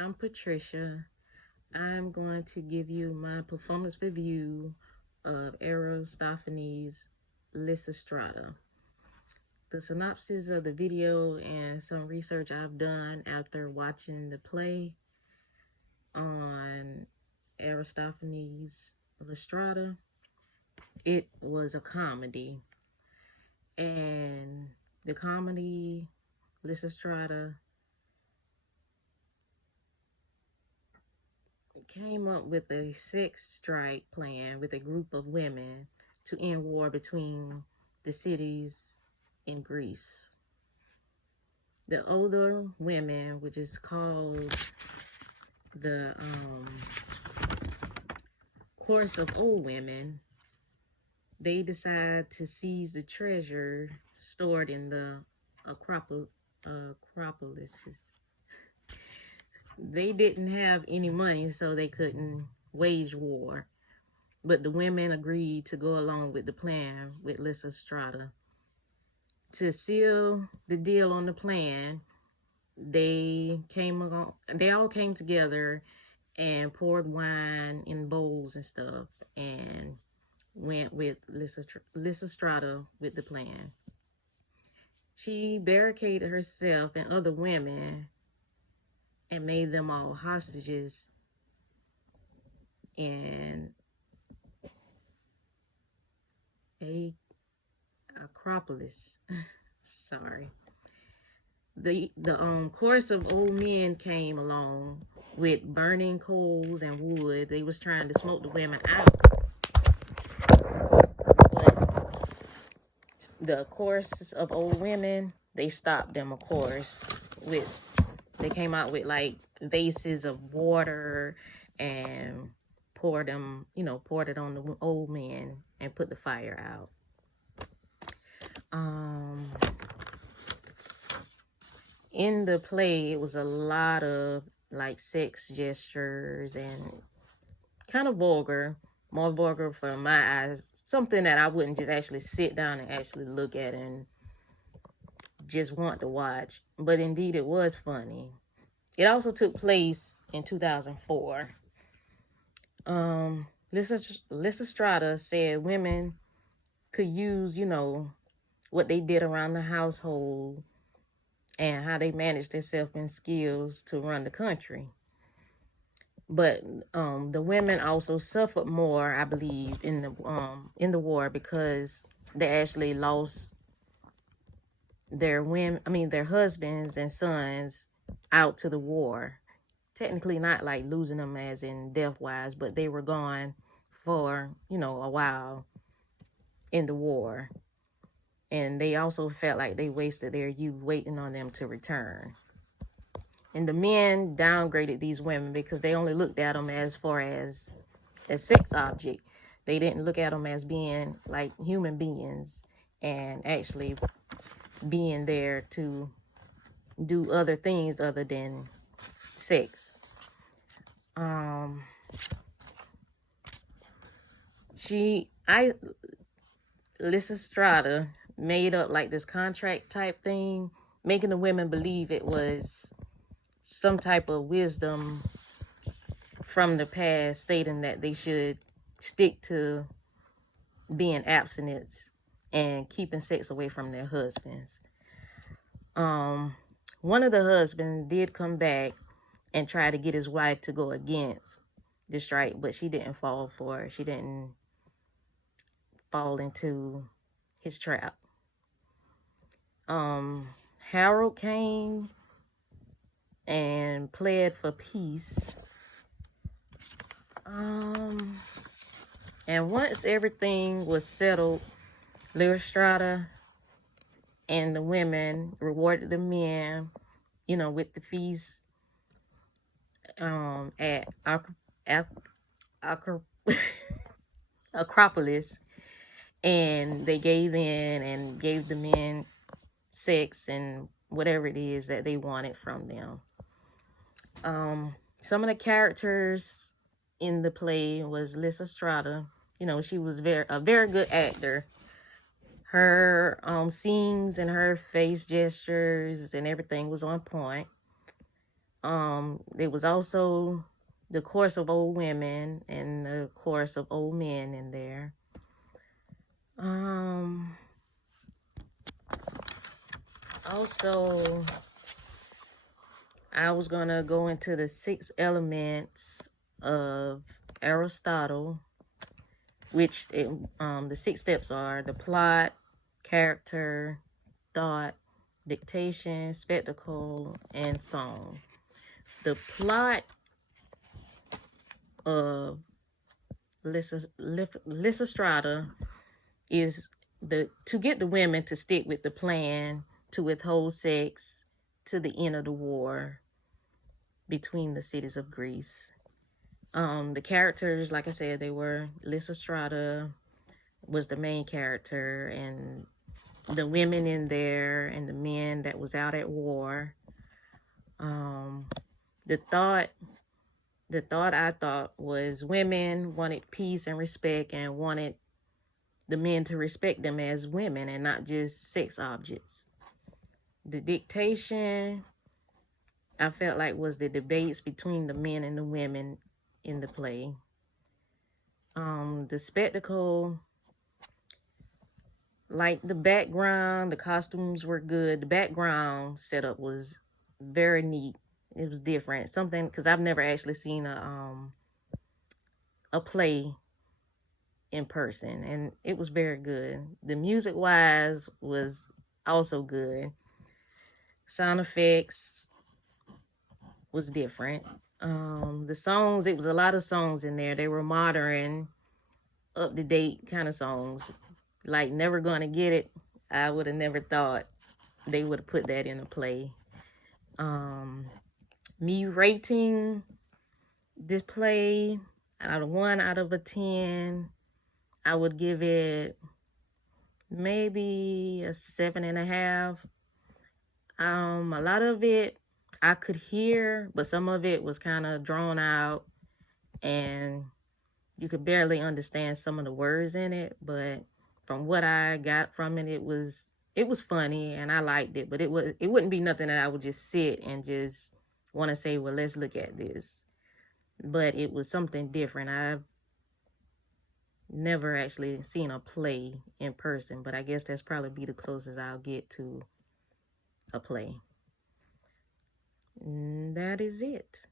I'm Patricia. I'm going to give you my performance review of Aristophanes' Lysistrata. The synopsis of the video and some research I've done after watching the play on Aristophanes' Lysistrata. It was a comedy, and the comedy Lysistrata came up with a sex strike plan with a group of women to end war between the cities in Greece. The older women, which is called the Course of Old Women, they decide to seize the treasure stored in the Acropolises. They didn't have any money, so they couldn't wage war. But the women agreed to go along with the plan with Lysistrata. To seal the deal on the plan, they all came together and poured wine in bowls and stuff and went with Lysistrata with the plan. She barricaded herself and other women and made them all hostages in a Acropolis. Sorry. The chorus of old men came along with burning coals and wood. They was trying to smoke the women out. But the chorus of old women, they stopped them, of course, they came out with like vases of water and poured it on the old men and put the fire out. In the play, it was a lot of like sex gestures and kind of vulgar, more vulgar for my eyes, something that I wouldn't just actually sit down and actually look at and just want to watch. But indeed, it was funny. It also took place in 2004. Lysistrata said women could use, what they did around the household and how they managed themselves and skills to run the country. But the women also suffered more, I believe, in the war because they actually lost their husbands and sons out to the war. Technically not like losing them as in death-wise, but they were gone for, a while in the war. And they also felt like they wasted their youth waiting on them to return. And the men downgraded these women because they only looked at them as far as a sex object. They didn't look at them as being like human beings and actually being there to do other things other than sex. Lysistrata made up like this contract type thing, making the women believe it was some type of wisdom from the past, stating that they should stick to being abstinent and keeping sex away from their husbands. One of the husbands did come back and try to get his wife to go against the strike, but she didn't fall for it. She didn't fall into his trap. Harold came and pled for peace. And once everything was settled, Lysistrata and the women rewarded the men, with the feast at Acropolis, and they gave in and gave the men sex and whatever it is that they wanted from them. Some of the characters in the play was Lysistrata. She was a very good actor. Her scenes and her face gestures and everything was on point. There was also the chorus of old women and the chorus of old men in there. Also, I was gonna go into the 6 elements of Aristotle, which the 6 steps are the plot, character, thought, dictation, spectacle, and song. The plot of Lysistrata is to get the women to stick with the plan to withhold sex to the end of the war between the cities of Greece. The characters, like I said, they were Lysistrata was the main character, and the women in there and the men that was out at war. The thought I thought was women wanted peace and respect and wanted the men to respect them as women and not just sex objects. The dictation, I felt like, was the debates between the men and the women in the play. The spectacle, like the background, the costumes were good. The background setup was very neat. It was different. Something, because I've never actually seen a play in person, and it was very good. The music wise was also good. Sound effects was different. The songs, it was a lot of songs in there. They were modern, up to date kind of songs. Like Never Gonna Get It, I would have never thought they would have put that in a play. Me rating this play out of 1 out of a 10, I would give it maybe a 7.5. A lot of it I could hear, but some of it was kind of drawn out and you could barely understand some of the words in it. But from what I got from it, it was funny and I liked it, but it wouldn't be nothing that I would just sit and just want to say, well, let's look at this. But it was something different. I've never actually seen a play in person, but I guess that's probably be the closest I'll get to a play. And that is it.